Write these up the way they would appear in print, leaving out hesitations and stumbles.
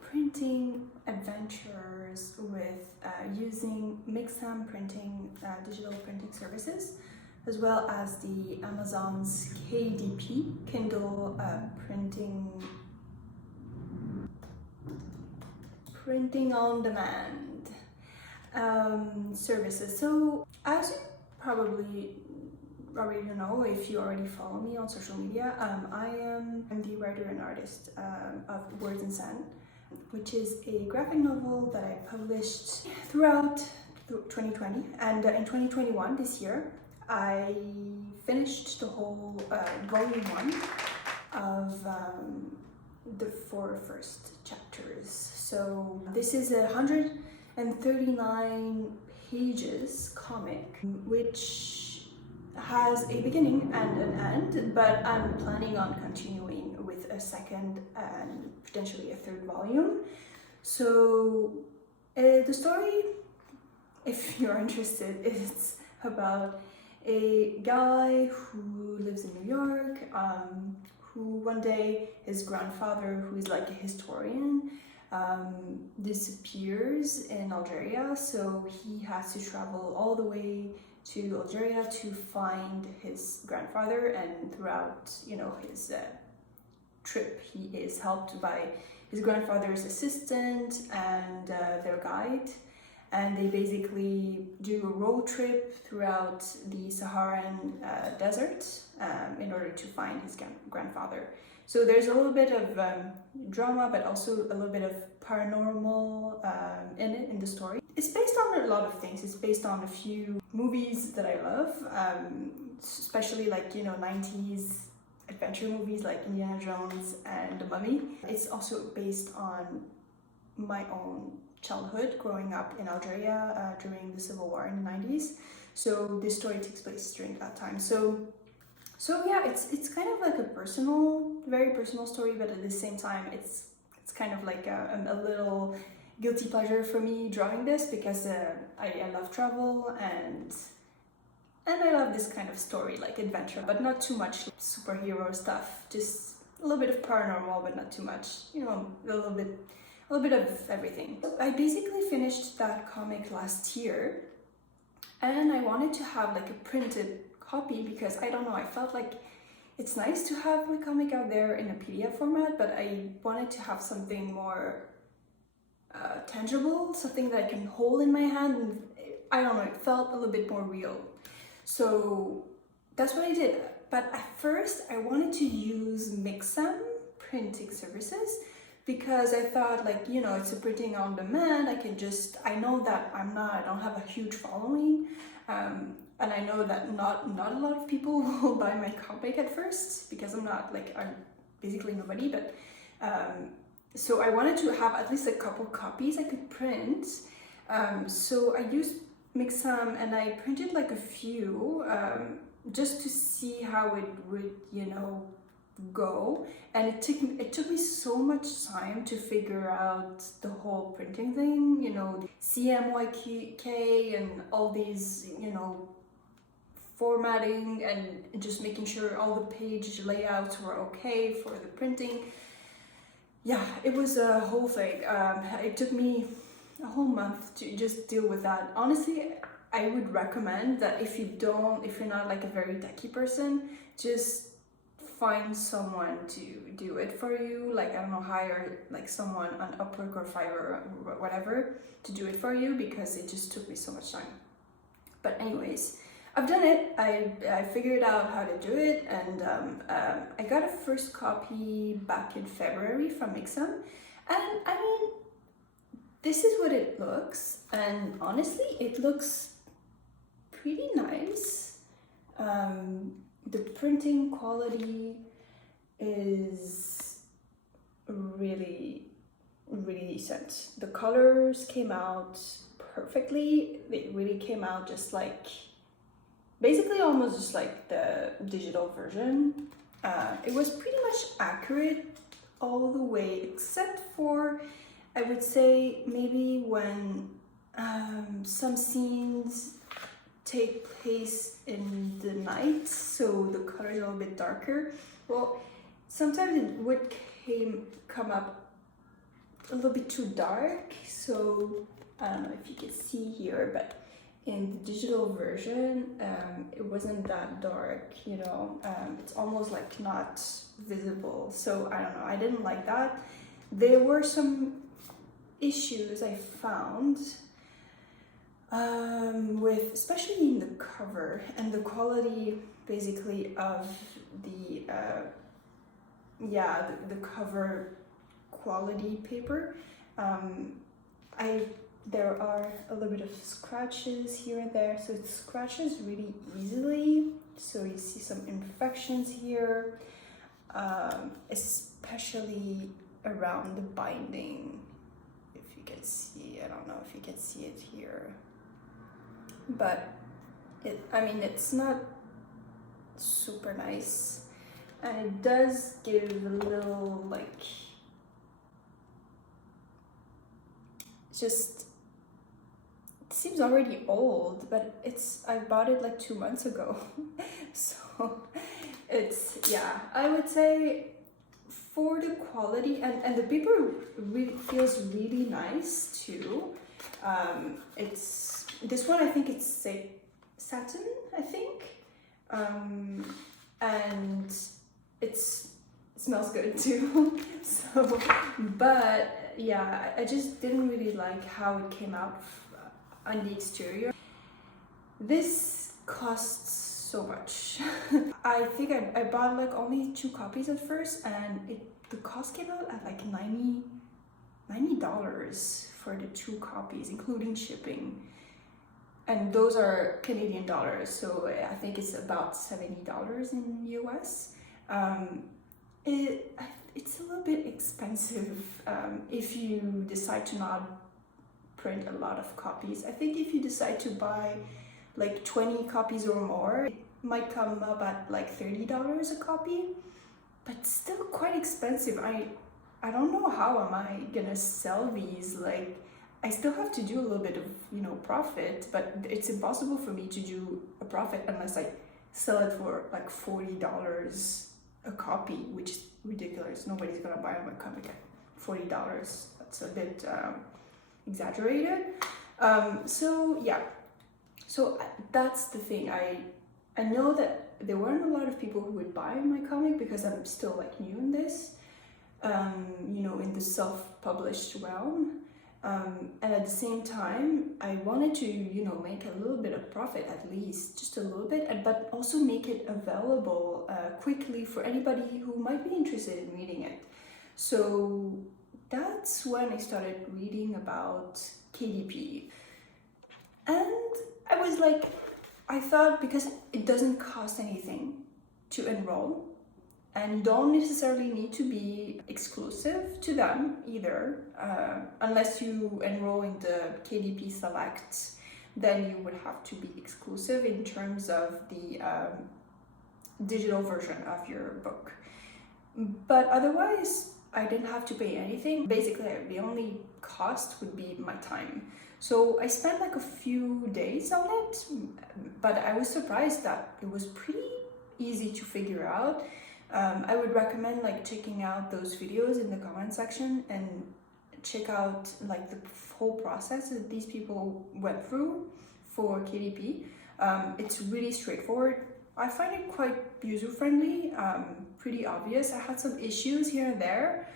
printing adventures with using Mixam printing, digital printing services, as well as the Amazon's KDP, Kindle printing on demand services. So as you probably already know, if you already follow me on social media, I'm the writer and artist of Words and Sand, which is a graphic novel that I published throughout 2020, and in 2021, this year, I finished the whole volume 1 of the 4 first chapters. So this is a 139 pages comic, which has a beginning and an end, but I'm planning on continuing with a second and potentially a third volume. So the story, if you're interested, is about a guy who lives in New York, who one day his grandfather, who is like a historian, disappears in Algeria, so he has to travel all the way to Algeria to find his grandfather, and throughout, his trip, he is helped by his grandfather's assistant and their guide, and they basically do a road trip throughout the Saharan desert in order to find his grandfather. So there's a little bit of drama, but also a little bit of paranormal in the story. It's based on a lot of things. It's based on a few movies that I love, especially 90s adventure movies like Indiana Jones and The Mummy. It's also based on my own childhood growing up in Algeria during the Civil War in the 90s. So this story takes place during that time. So yeah, it's kind of like a very personal story, but at the same time, it's kind of like a little guilty pleasure for me drawing this, because I love travel and I love this kind of story, like adventure, but not too much superhero stuff, just a little bit of paranormal, but not too much, a little bit of everything. I basically finished that comic last year, and I wanted to have like a printed copy, because I don't know, I felt like it's nice to have my comic out there in a PDF format, but I wanted to have something more tangible, something that I can hold in my hand, and I don't know, it felt a little bit more real. So that's what I did. But at first I wanted to use Mixam printing services, because I thought, it's a printing on demand. I know that I don't have a huge following, and I know that not a lot of people will buy my comic at first, because I'm basically nobody, but so I wanted to have at least a couple copies I could print. So I used Mixam, and I printed a few just to see how it would, go. And it took me so much time to figure out the whole printing thing, CMYK and all these, formatting, and just making sure all the page layouts were okay for the printing. Yeah, it was a whole thing. It took me a whole month to just deal with that. Honestly, I would recommend that if you're not a very techie person, just find someone to do it for you. Hire someone on Upwork or Fiverr or whatever to do it for you, because it just took me so much time. But anyways, I've done it. I figured out how to do it, and I got a first copy back in February from Mixam, and I mean, this is what it looks, and honestly, it looks pretty nice. The printing quality is really, really decent. The colors came out perfectly. They really came out just basically almost just like the digital version. It was pretty much accurate all the way, except for, I would say, maybe when some scenes take place in the night, so the colors are a little bit darker. Well, sometimes it would come up a little bit too dark, so I don't know if you can see here, but in the digital version, it wasn't that dark, you know, it's almost like not visible. So I don't know, I didn't like that. There were some issues I found with, especially in the cover and the quality basically of the the cover quality paper. There are a little bit of scratches here and there, so it scratches really easily. So you see some infections here, especially around the binding. If you can see, I don't know if you can see it here, but it's not super nice, and it does give a little like just. It seems already old, but I bought it like 2 months ago. So it's, yeah, I would say for the quality, and the paper really feels really nice too. It's this one, I think it's satin, I think, and it smells good too. So, but yeah, I just didn't really like how it came out on the exterior. This costs so much. I think I bought like only 2 copies at first, and the cost came out at like $90 for the 2 copies, including shipping. And those are Canadian dollars, so I think it's about $70 in US. It's a little bit expensive if you decide to not print a lot of copies. I think if you decide to buy like 20 copies or more, it might come up at like $30 a copy, but still quite expensive. I don't know how am I gonna sell these. Like, I still have to do a little bit of, you know, profit, but it's impossible for me to do a profit unless I sell it for like $40 a copy, which is ridiculous. Nobody's gonna buy my comic at $40. That's a bit exaggerated. So yeah, so that's the thing. I know that there weren't a lot of people who would buy my comic because I'm still like new in this, you know, in the self-published realm. And at the same time, I wanted to, you know, make a little bit of profit, at least just a little bit, but also make it available quickly for anybody who might be interested in reading it. So that's when I started reading about KDP. And I was like, I thought, because it doesn't cost anything to enroll, and you don't necessarily need to be exclusive to them either, unless you enroll in the KDP Select, then you would have to be exclusive in terms of the digital version of your book. But otherwise, I didn't have to pay anything. Basically, the only cost would be my time. So I spent like a few days on it, but I was surprised that it was pretty easy to figure out. I would recommend like checking out those videos in the comment section and check out like the whole process that these people went through for KDP. It's really straightforward. I find it quite user-friendly, pretty obvious. I had some issues here and there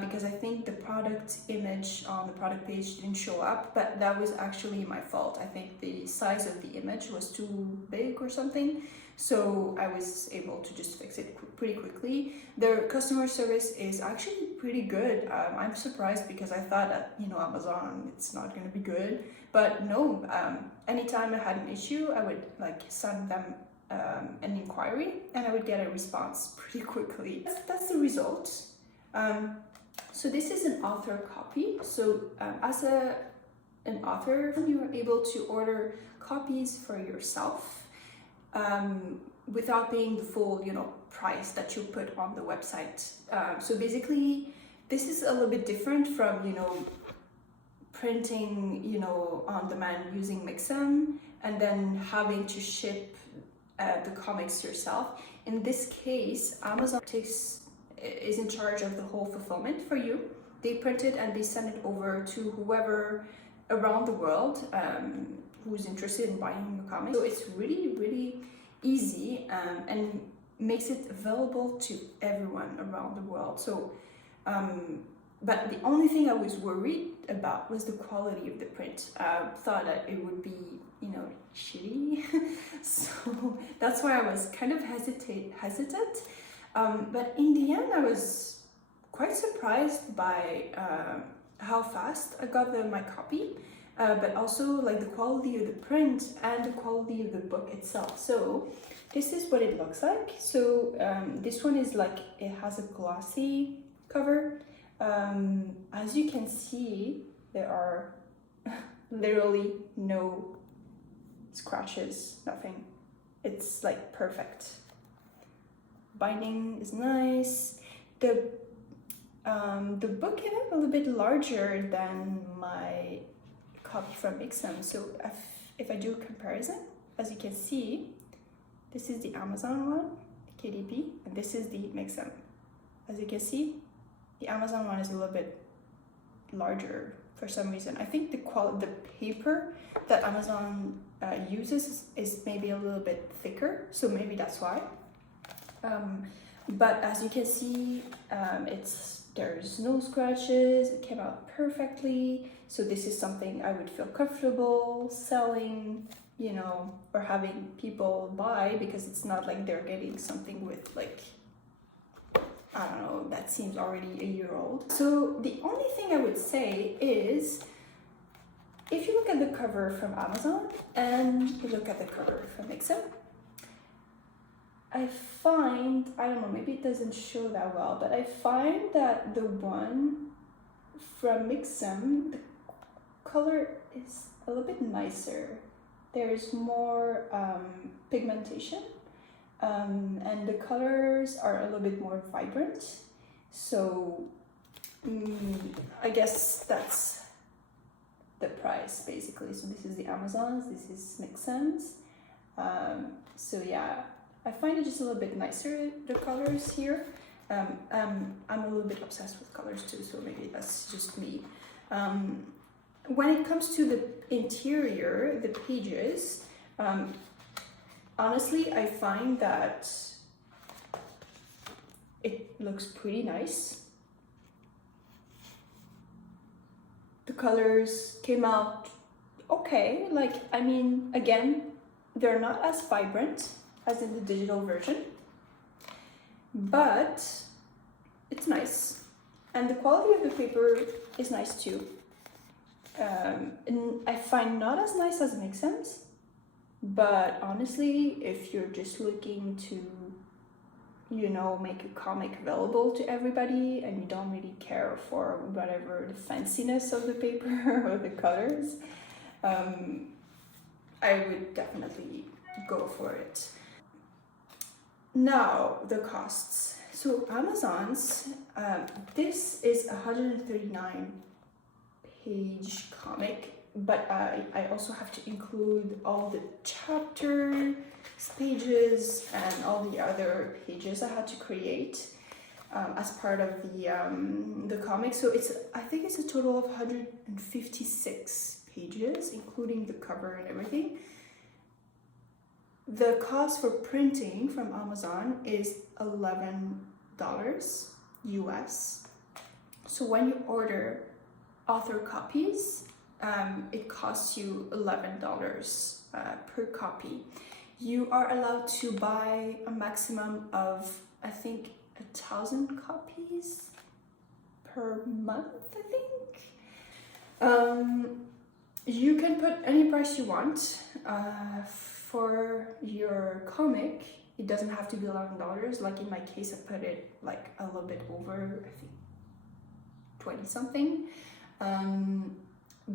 because I think the product image on the product page didn't show up, but that was actually my fault. I think the size of the image was too big or something, so I was able to just fix it pretty quickly. Their customer service is actually pretty good. I'm surprised because I thought that, you know, Amazon, it's not going to be good, but no, anytime I had an issue, I would like send them an inquiry and I would get a response pretty quickly. That's the result. So this is an author copy. So as an author, you are able to order copies for yourself without paying the full, you know, price that you put on the website. So basically, this is a little bit different from, you know, printing, you know, on demand using Mixam and then having to ship the comics yourself. In this case, Amazon is in charge of the whole fulfillment for you. they print it and they send it over to whoever around the world who's interested in buying a comic. So it's really easy and makes it available to everyone around the world. So but the only thing I was worried about was the quality of the print. I thought that it would be, you know, shitty. So that's why I was kind of hesitant. But in the end, I was quite surprised by how fast I got my copy, but also like the quality of the print and the quality of the book itself. So this is what it looks like. So this one is like, it has a glossy cover. As you can see, there are literally no scratches, nothing. It's like perfect. Binding is nice. The book came out a little bit larger than my copy from Mixam. So if I do a comparison, as you can see, this is the Amazon one, KDP, and this is the Mixam. As you can see, the Amazon one is a little bit larger for some reason. I think the paper that Amazon uses is maybe a little bit thicker, so maybe that's why. But as you can see, there's no scratches. It came out perfectly. So this is something I would feel comfortable selling, you know, or having people buy, because it's not like they're getting something with like, I don't know, that seems already a year old. So the only thing I would say is, if you look at the cover from Amazon and you look at the cover from Mixam, I find, I don't know, maybe it doesn't show that well, but I find that the one from Mixam, the color is a little bit nicer. There's more pigmentation. And the colors are a little bit more vibrant. So I guess that's the price basically. So this is the Amazon's, this is Mixam's. So yeah, I find it just a little bit nicer, the colors here. I'm a little bit obsessed with colors too, so maybe that's just me. When it comes to the interior, the pages, honestly, I find that it looks pretty nice. The colors came out okay. Like, I mean, again, they're not as vibrant as in the digital version, but it's nice. And the quality of the paper is nice too. And I find not as nice as Mixam's. But honestly, if you're just looking to, you know, make a comic available to everybody and you don't really care for whatever the fanciness of the paper or the colors, I would definitely go for it. Now, the costs. So Amazon's, this is a 139 page comic. But I also have to include all the chapter pages and all the other pages I had to create as part of the comic. So I think it's a total of 156 pages, including the cover and everything. The cost for printing from Amazon is $11 US. So when you order author copies, it costs you $11 per copy. You are allowed to buy a maximum of, I think, 1,000 copies per month, I think. You can put any price you want for your comic. It doesn't have to be $11. Like in my case, I put it like a little bit over, I think, 20 something.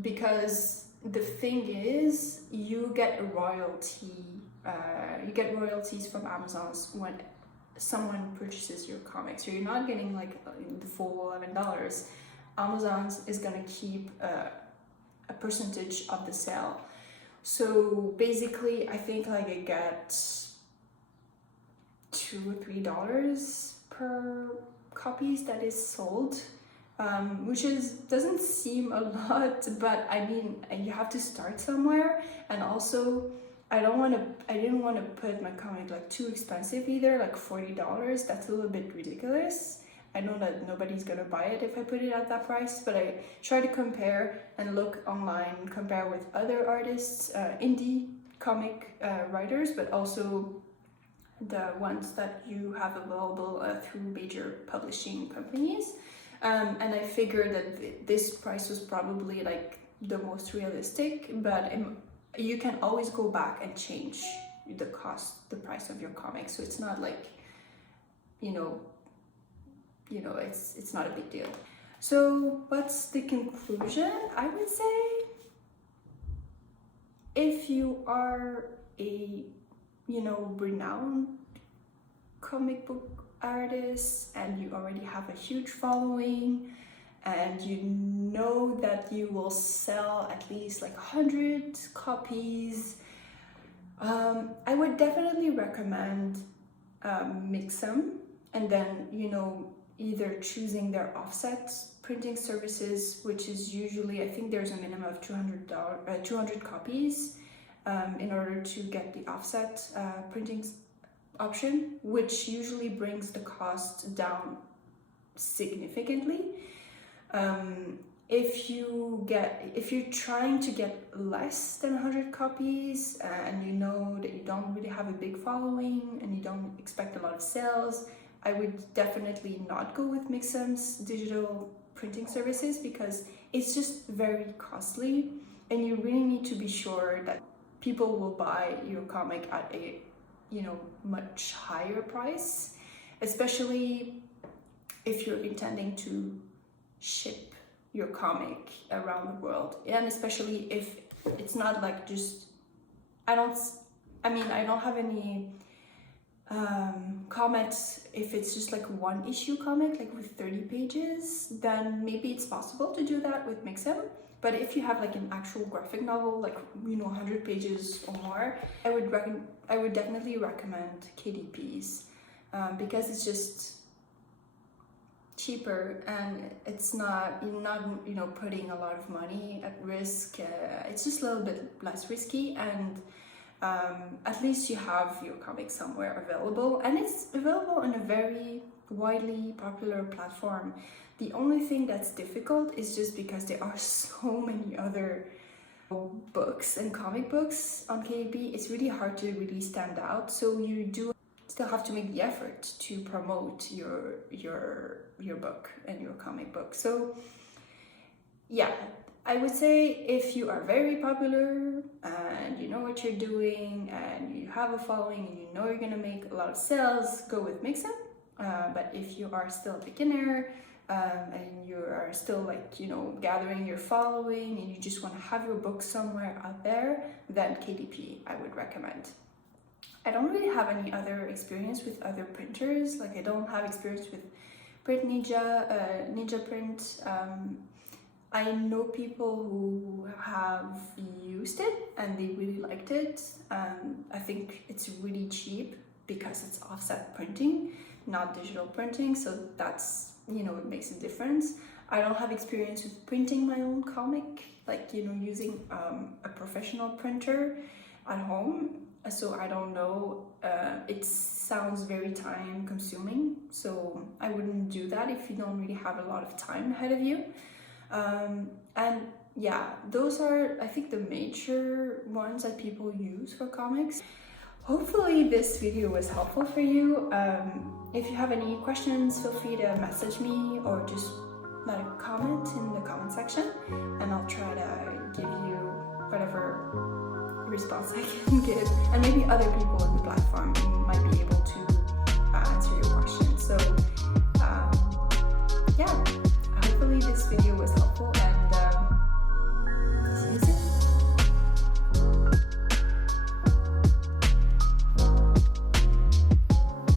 Because the thing is, you get a royalty. You get royalties from Amazon when someone purchases your comic. So you're not getting like the full $11. Amazon is gonna keep a percentage of the sale. So basically, I think like I get $2 or $3 per copies that is sold. which doesn't seem a lot, but I mean, you have to start somewhere. And also, I didn't want to put my comic like too expensive either, like $40. That's a little bit ridiculous. I know that nobody's gonna buy it if I put it at that price, but I try to compare and look online, compare with other artists, indie comic writers, but also the ones that you have available through major publishing companies. And I figured that this price was probably like the most realistic, but you can always go back and change the price of your comic. So it's not like, it's not a big deal. So what's the conclusion? I would say if you are a, renowned comic book artist and you already have a huge following and you know that you will sell at least like 100 copies, I would definitely recommend Mixam, and then, either choosing their offset printing services, which is usually, I think there's a minimum of 200 copies in order to get the offset printing option, which usually brings the cost down significantly. If you're trying to get less than 100 copies and you know that you don't really have a big following and you don't expect a lot of sales, I would definitely not go with Mixam's digital printing services because it's just very costly, and you really need to be sure that people will buy your comic at a much higher price, especially if you're intending to ship your comic around the world, and especially if it's not like just I don't have any comments if it's just like one issue comic, like with 30 pages, then maybe it's possible to do that with Mixam. But if you have like an actual graphic novel, like 100 pages or more, I would definitely recommend KDPs because it's just cheaper and you're not putting a lot of money at risk. It's just a little bit less risky, and at least you have your comic somewhere available, and it's available on a very widely popular platform. The only thing that's difficult is just because there are so many other books and comic books on KDP, it's really hard to really stand out. So you do still have to make the effort to promote your book and your comic book. So yeah, I would say if you are very popular and you know what you're doing and you have a following and you know you're gonna make a lot of sales, go with Mixam. But if you are still a beginner and you are still gathering your following and you just want to have your book somewhere out there, then KDP I would recommend. I don't really have any other experience with other printers. Like I don't have experience with Print Ninja Print. I know people who have used it and they really liked it. I think it's really cheap because it's offset printing, not digital printing. So that's, it makes a difference. I don't have experience with printing my own comic, using a professional printer at home. So I don't know, it sounds very time consuming. So I wouldn't do that if you don't really have a lot of time ahead of you. And yeah, those are, I think, the major ones that people use for comics. Hopefully this video was helpful for you. If you have any questions, feel free to message me or just let a comment in the comment section, and I'll try to give you whatever response I can give, and maybe other people on the platform might be able to answer your questions.